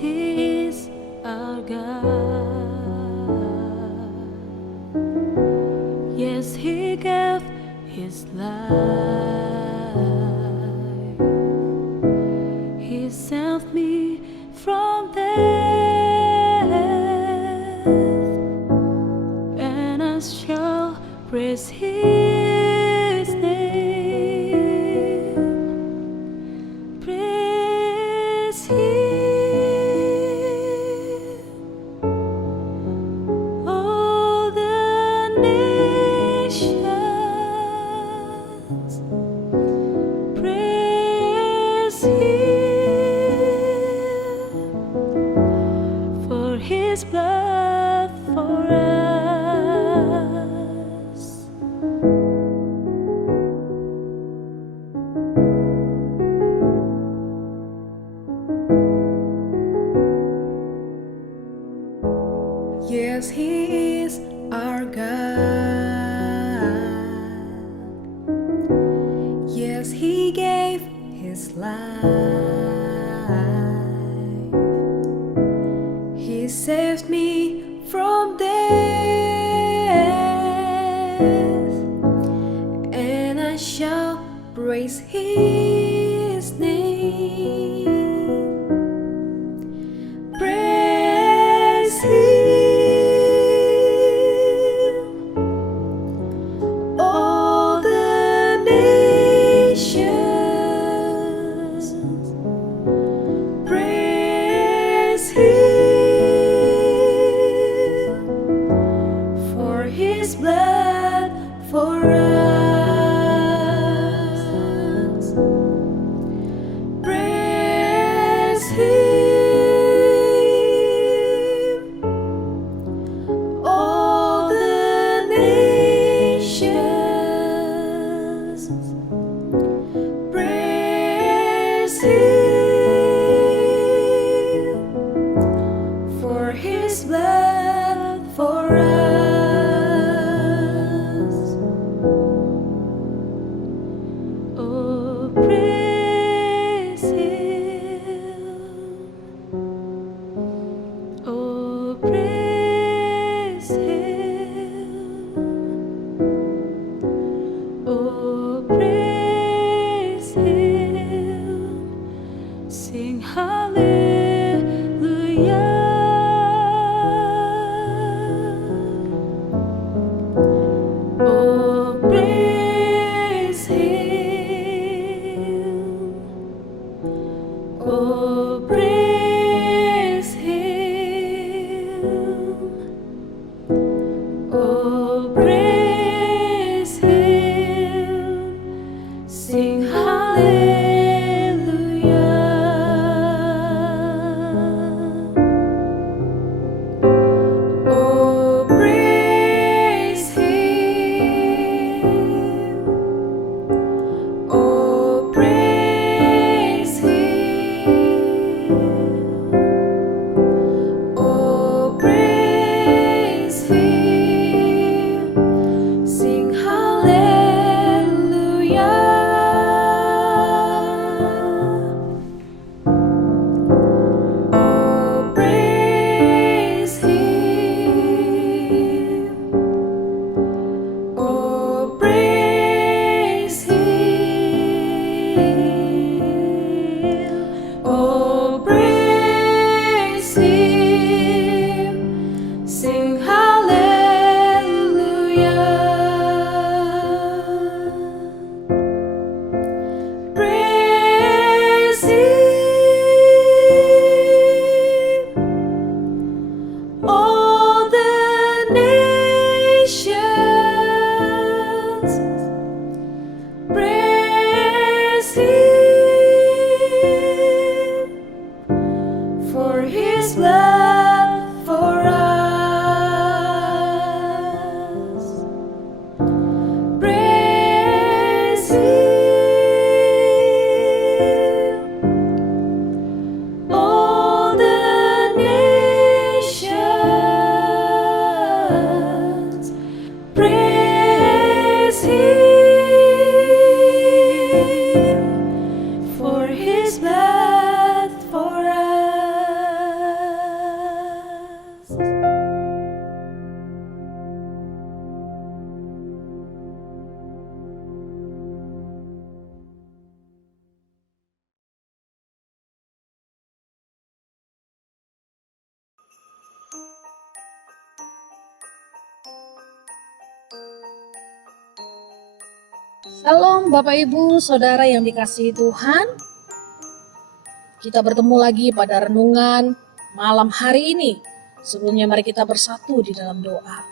He is our God. Yes, He gave His life. He saved me from death, and I shall praise His name. Praise Him. All the nations praise Him, for His blood for us. Yes, He is our God. Yes, He gave His life. He saved me from death, and I shall praise His name. Praise Him. All the nations praise Him, for His blood for us. Praise Him. All the nations praise Him, for His blood for us. Oh, praise Him. Oh, praise Him. Oh, praise Him. Sing hallelujah. Oh, praise Him. Oh, praise Him. Oh, praise Him. Sing hallelujah. Oh, praise Him. Oh, praise Him. Oh, praise Him. Sing hallelujah. Oh, praise Him. Oh, praise Him. Oh, praise Him. Sing hallelujah. Praise Him. All the nations praise Him, for His blood for us. Praise Him. All the nations praise Him, for His blood for us. Shalom Bapak Ibu Saudara yang dikasihi Tuhan. Kita bertemu lagi pada renungan malam hari ini. Sebelumnya mari kita bersatu di dalam doa.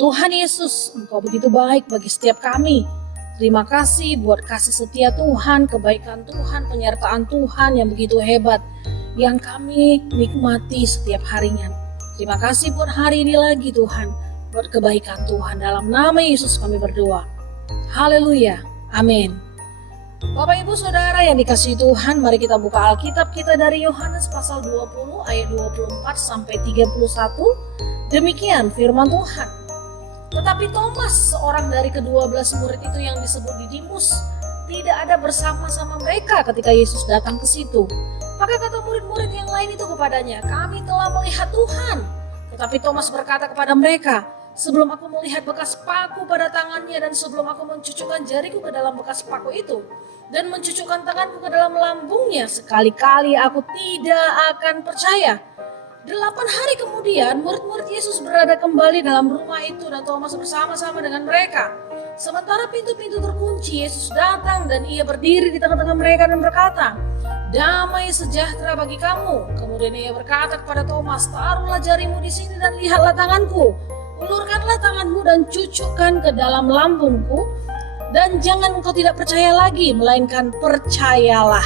Tuhan Yesus, Engkau begitu baik bagi setiap kami. Terima kasih buat kasih setia Tuhan, kebaikan Tuhan, penyertaan Tuhan yang begitu hebat yang kami nikmati setiap harinya. Terima kasih buat hari ini lagi Tuhan, buat kebaikan Tuhan. Dalam nama Yesus kami berdoa. Haleluya. Amin. Bapak Ibu Saudara yang dikasihi Tuhan, mari kita buka Alkitab kita dari Yohanes pasal 20 ayat 24 sampai 31. Demikian firman Tuhan. Tetapi Thomas, seorang dari ke-12 murid itu yang disebut Didimus, tidak ada bersama-sama mereka ketika Yesus datang ke situ. Maka kata murid-murid yang lain itu kepadanya, "Kami telah melihat Tuhan." Tetapi Thomas berkata kepada mereka, "Sebelum aku melihat bekas paku pada tangannya dan sebelum aku mencucukkan jariku ke dalam bekas paku itu dan mencucukkan tanganku ke dalam lambungnya, sekali-kali aku tidak akan percaya." 8 hari kemudian murid-murid Yesus berada kembali dalam rumah itu dan Thomas bersama-sama dengan mereka. Sementara pintu-pintu terkunci, Yesus datang dan ia berdiri di tengah-tengah mereka dan berkata, "Damai sejahtera bagi kamu." Kemudian ia berkata kepada Thomas, "Taruhlah jarimu di sini dan lihatlah tanganku. Ulurkanlah tanganmu dan cucukkan ke dalam lambungku, dan jangan engkau tidak percaya lagi, melainkan percayalah."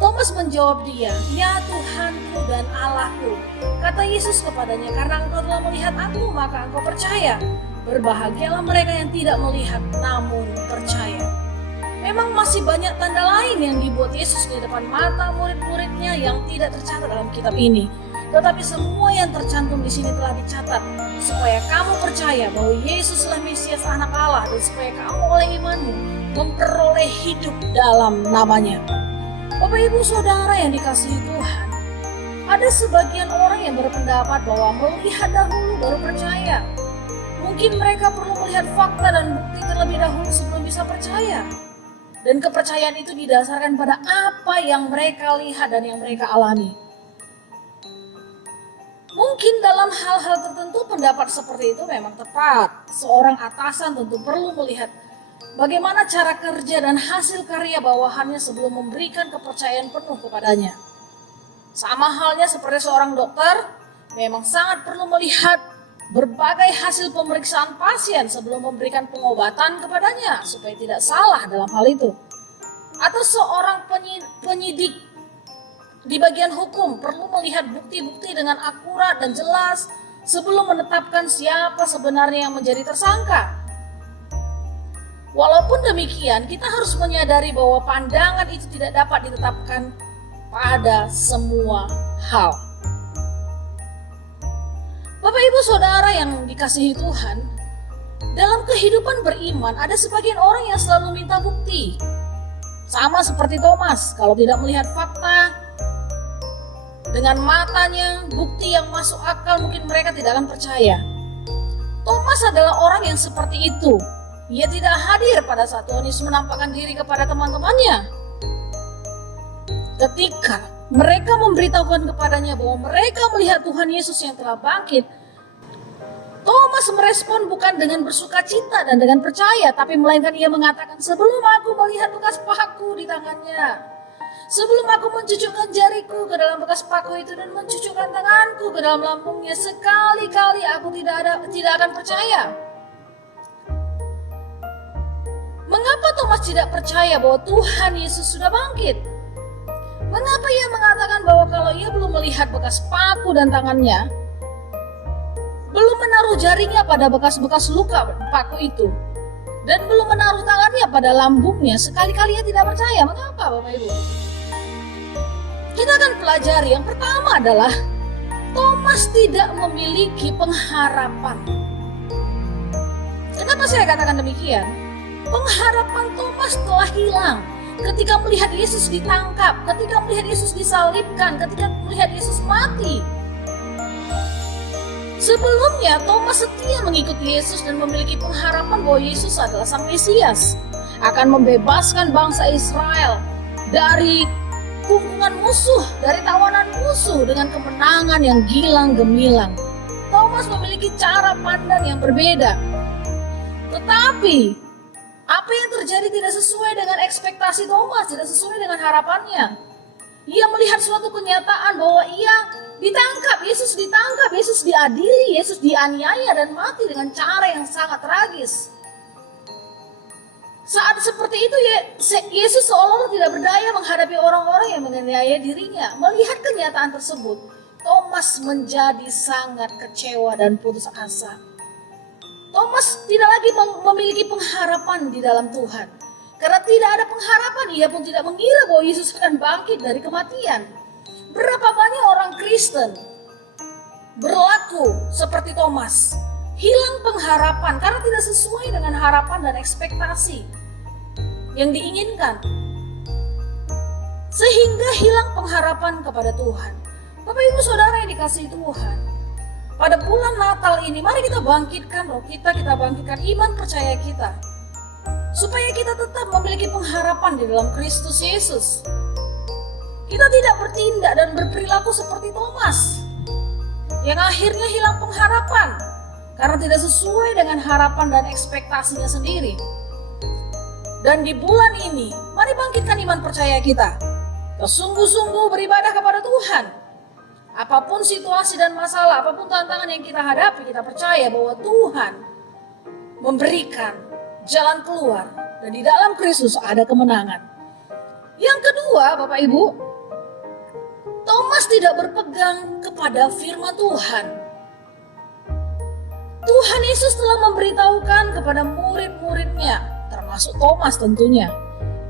Thomas menjawab dia, "Ya Tuhanku dan Allahku." Kata Yesus kepadanya, "Karena engkau telah melihat aku, maka engkau percaya. Berbahagialah mereka yang tidak melihat namun percaya." Memang masih banyak tanda lain yang dibuat Yesus di depan mata murid-muridnya yang tidak tercatat dalam kitab ini. Tetapi semua yang tercantum di sini telah dicatat supaya kamu percaya bahwa Yesuslah Mesias Anak Allah dan supaya kamu oleh imanmu memperoleh hidup dalam namanya. Bapak Ibu Saudara yang dikasihi Tuhan, ada sebagian orang yang berpendapat bahwa melihat dahulu baru percaya. Mungkin mereka perlu melihat fakta dan bukti terlebih dahulu sebelum bisa percaya. Dan kepercayaan itu didasarkan pada apa yang mereka lihat dan yang mereka alami. Mungkin dalam hal-hal tertentu pendapat seperti itu memang tepat. Seorang atasan tentu perlu melihat bagaimana cara kerja dan hasil karya bawahannya sebelum memberikan kepercayaan penuh kepadanya. Sama halnya seperti seorang dokter, memang sangat perlu melihat berbagai hasil pemeriksaan pasien sebelum memberikan pengobatan kepadanya supaya tidak salah dalam hal itu. Atau seorang penyidik di bagian hukum perlu melihat bukti-bukti dengan akurat dan jelas sebelum menetapkan siapa sebenarnya yang menjadi tersangka. Walaupun demikian, kita harus menyadari bahwa pandangan itu tidak dapat ditetapkan pada semua hal. Bapak Ibu Saudara yang dikasihi Tuhan, dalam kehidupan beriman ada sebagian orang yang selalu minta bukti. Sama seperti Thomas, kalau tidak melihat fakta dengan matanya, bukti yang masuk akal, mungkin mereka tidak akan percaya. Thomas adalah orang yang seperti itu. Ia tidak hadir pada saat Tuhan Yesus menampakkan diri kepada teman-temannya. Ketika mereka memberitahukan kepadanya bahwa mereka melihat Tuhan Yesus yang telah bangkit, Thomas merespon bukan dengan bersukacita dan dengan percaya, tapi melainkan ia mengatakan, "Sebelum aku melihat bekas paku di tangannya, sebelum aku mencucukkan jariku ke dalam bekas paku itu dan mencucukkan tanganku ke dalam lambungnya, sekali-kali aku tidak akan percaya." Mengapa Thomas tidak percaya bahwa Tuhan Yesus sudah bangkit? Mengapa ia mengatakan bahwa kalau ia belum melihat bekas paku dan tangannya, belum menaruh jarinya pada bekas-bekas luka paku itu, dan belum menaruh tangannya pada lambungnya, sekali-kali ia tidak percaya? Mengapa Bapak Ibu? Kita akan pelajari. Yang pertama adalah Thomas tidak memiliki pengharapan. Kenapa saya katakan demikian? Pengharapan Thomas telah hilang ketika melihat Yesus ditangkap, ketika melihat Yesus disalibkan, ketika melihat Yesus mati. Sebelumnya Thomas setia mengikuti Yesus dan memiliki pengharapan bahwa Yesus adalah Sang Mesias, akan membebaskan bangsa Israel dari kungkungan musuh, dari tawanan musuh dengan kemenangan yang gilang gemilang. Thomas memiliki cara pandang yang berbeda. Tetapi Apa yang terjadi tidak sesuai dengan ekspektasi Thomas, tidak sesuai dengan harapannya. Ia melihat suatu kenyataan bahwa ia ditangkap, Yesus diadili, Yesus dianiaya dan mati dengan cara yang sangat tragis. Saat seperti itu Yesus seolah-olah tidak berdaya menghadapi orang-orang yang menganiaya dirinya. Melihat kenyataan tersebut, Thomas menjadi sangat kecewa dan putus asa. Thomas tidak lagi memiliki pengharapan di dalam Tuhan. Karena tidak ada pengharapan, ia pun tidak mengira bahwa Yesus akan bangkit dari kematian. Berapa banyak orang Kristen berlaku seperti Thomas, hilang pengharapan karena tidak sesuai dengan harapan dan ekspektasi yang diinginkan, sehingga hilang pengharapan kepada Tuhan. Bapak Ibu Saudara yang dikasihi Tuhan, pada bulan Natal ini mari kita bangkitkan roh kita bangkitkan iman percaya kita, supaya kita tetap memiliki pengharapan di dalam Kristus Yesus. Kita tidak bertindak dan berperilaku seperti Thomas yang akhirnya hilang pengharapan karena tidak sesuai dengan harapan dan ekspektasinya sendiri. Dan di bulan ini, mari bangkitkan iman percaya kita. Sungguh-sungguh beribadah kepada Tuhan. Apapun situasi dan masalah, apapun tantangan yang kita hadapi, kita percaya bahwa Tuhan memberikan jalan keluar. Dan di dalam Kristus ada kemenangan. Yang kedua, Bapak Ibu, Thomas tidak berpegang kepada firman Tuhan. Tuhan Yesus telah memberitahukan kepada murid-muridnya, termasuk Thomas tentunya,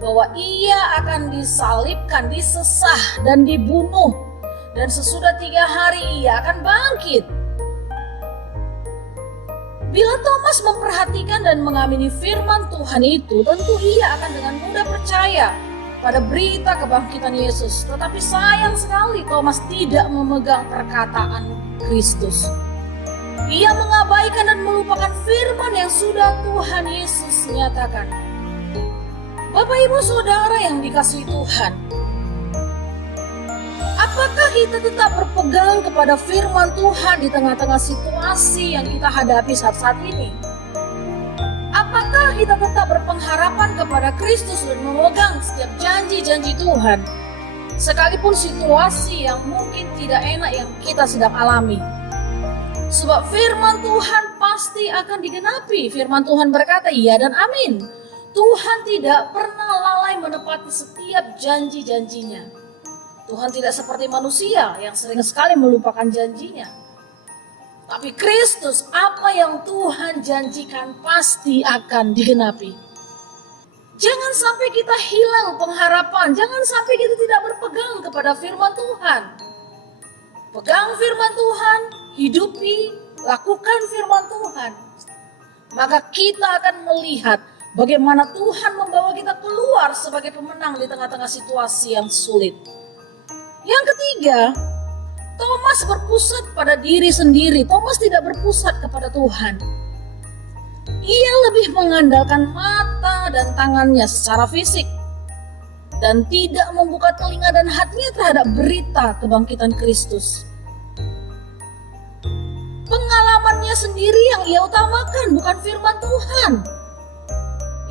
bahwa ia akan disalibkan, disesah dan dibunuh, dan sesudah 3 hari ia akan bangkit. Bila Thomas memperhatikan dan mengamini firman Tuhan itu, tentu ia akan dengan mudah percaya pada berita kebangkitan Yesus. Tetapi sayang sekali Thomas tidak memegang perkataan Kristus. Ia mengabaikan dan melupakan firman yang sudah Tuhan Yesus nyatakan. Bapak Ibu Saudara yang dikasihi Tuhan, apakah kita tetap berpegang kepada firman Tuhan di tengah-tengah situasi yang kita hadapi saat-saat ini? Apakah kita tetap berpengharapan kepada Kristus dan memegang setiap janji-janji Tuhan, sekalipun situasi yang mungkin tidak enak yang kita sedang alami? Sebab firman Tuhan pasti akan digenapi. Firman Tuhan berkata iya dan amin. Tuhan tidak pernah lalai menepati setiap janji-janjinya. Tuhan tidak seperti manusia yang sering sekali melupakan janjinya. Tapi Kristus, apa yang Tuhan janjikan pasti akan digenapi. Jangan sampai kita hilang pengharapan. Jangan sampai kita tidak berpegang kepada firman Tuhan. Pegang firman Tuhan, hidupi, lakukan firman Tuhan. Maka kita akan melihat bagaimana Tuhan membawa kita keluar sebagai pemenang di tengah-tengah situasi yang sulit. Yang ketiga, Thomas berpusat pada diri sendiri. Thomas tidak berpusat kepada Tuhan. Ia lebih mengandalkan mata dan tangannya secara fisik, dan tidak membuka telinga dan hatinya terhadap berita kebangkitan Kristus. Pengalamannya sendiri yang ia utamakan, bukan firman Tuhan.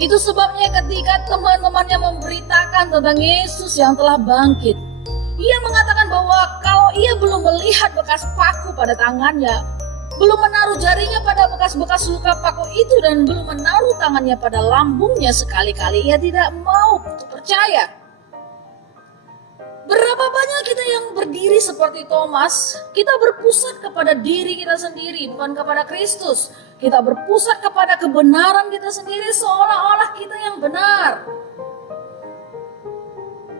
Itu sebabnya ketika teman-temannya memberitakan tentang Yesus yang telah bangkit, ia mengatakan bahwa kalau ia belum melihat bekas paku pada tangannya, belum menaruh jarinya pada bekas-bekas luka paku itu, dan belum menaruh tangannya pada lambungnya sekali-kali, ia tidak mau percaya. Berapa banyak kita yang berdiri seperti Thomas, kita berpusat kepada diri kita sendiri, bukan kepada Kristus. Kita berpusat kepada kebenaran kita sendiri seolah-olah kita yang benar.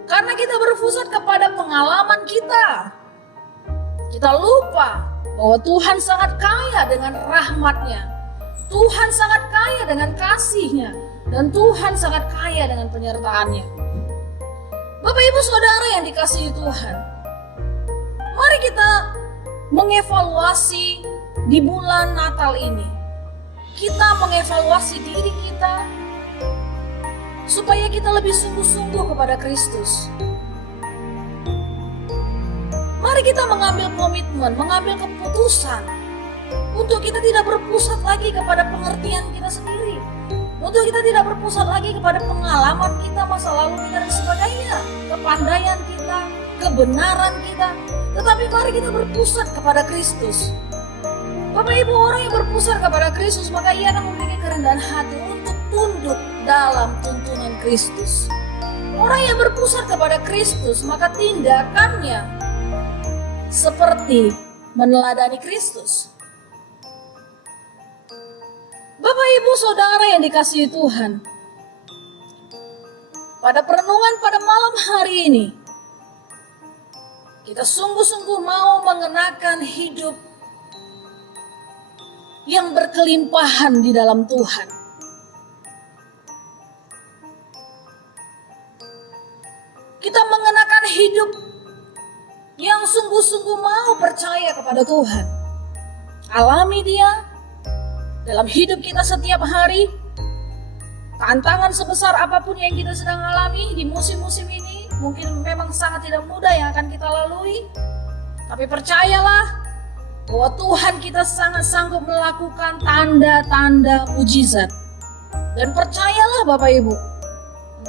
Karena kita berpusat kepada pengalaman kita. Kita lupa bahwa Tuhan sangat kaya dengan rahmat-Nya. Tuhan sangat kaya dengan kasih-Nya. Dan Tuhan sangat kaya dengan penyertaan-Nya. Bapak Ibu Saudara yang dikasihi Tuhan, mari kita mengevaluasi di bulan Natal ini. Kita mengevaluasi diri kita supaya kita lebih sungguh-sungguh kepada Kristus. Mari kita mengambil komitmen, mengambil keputusan untuk kita tidak berpusat lagi kepada pengertian kita sendiri. Untuk kita tidak berpusat lagi kepada pengalaman kita masa lalu kita dan sebagainya, kepandaian kita, kebenaran kita, tetapi mari kita berpusat kepada Kristus. Bapak Ibu, orang yang berpusat kepada Kristus maka ia akan memiliki kerendahan hati untuk tunduk dalam tuntunan Kristus. Orang yang berpusat kepada Kristus maka tindakannya seperti meneladani Kristus. Bapak Ibu Saudara yang dikasihi Tuhan, pada perenungan pada malam hari ini kita sungguh-sungguh mau mengenakan hidup yang berkelimpahan di dalam Tuhan. Kita mengenakan hidup yang sungguh-sungguh mau percaya kepada Tuhan. Alami Dia dalam hidup kita setiap hari. Tantangan sebesar apapun yang kita sedang alami di musim-musim ini mungkin memang sangat tidak mudah yang akan kita lalui. Tapi percayalah bahwa Tuhan kita sangat sanggup melakukan tanda-tanda mujizat. Dan percayalah Bapak Ibu,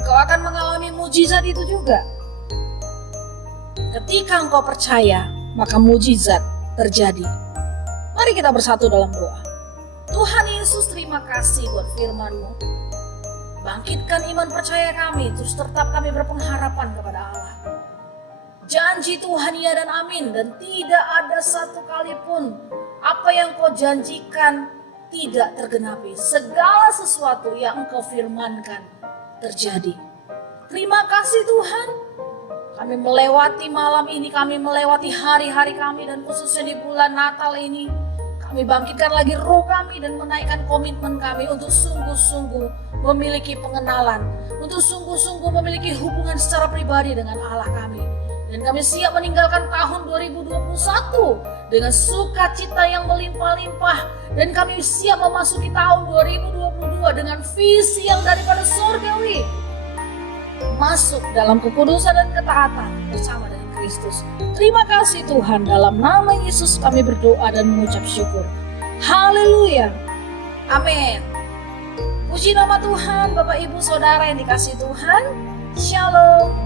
engkau akan mengalami mujizat itu juga. Ketika engkau percaya, maka mujizat terjadi. Mari kita bersatu dalam doa. Tuhan Yesus, terima kasih buat firman-Mu. Bangkitkan iman percaya kami, terus tetap kami berpengharapan kepada Allah. Janji Tuhan ya dan amin, dan tidak ada satu kali pun apa yang Kau janjikan tidak tergenapi. Segala sesuatu yang Engkau firmankan terjadi. Terima kasih Tuhan. Kami melewati malam ini, kami melewati hari-hari kami, dan khususnya di bulan Natal ini kami bangkitkan lagi roh kami dan menaikkan komitmen kami untuk sungguh-sungguh memiliki pengenalan, untuk sungguh-sungguh memiliki hubungan secara pribadi dengan Allah kami. Dan kami siap meninggalkan tahun 2021 dengan sukacita yang melimpah-limpah. Dan kami siap memasuki tahun 2022 dengan visi yang daripada surgawi. Masuk dalam kekudusan dan ketaatan bersama dengan Kristus. Terima kasih Tuhan, dalam nama Yesus kami berdoa dan mengucap syukur. Haleluya. Amin. Puji nama Tuhan, Bapak Ibu Saudara yang dikasihi Tuhan. Shalom.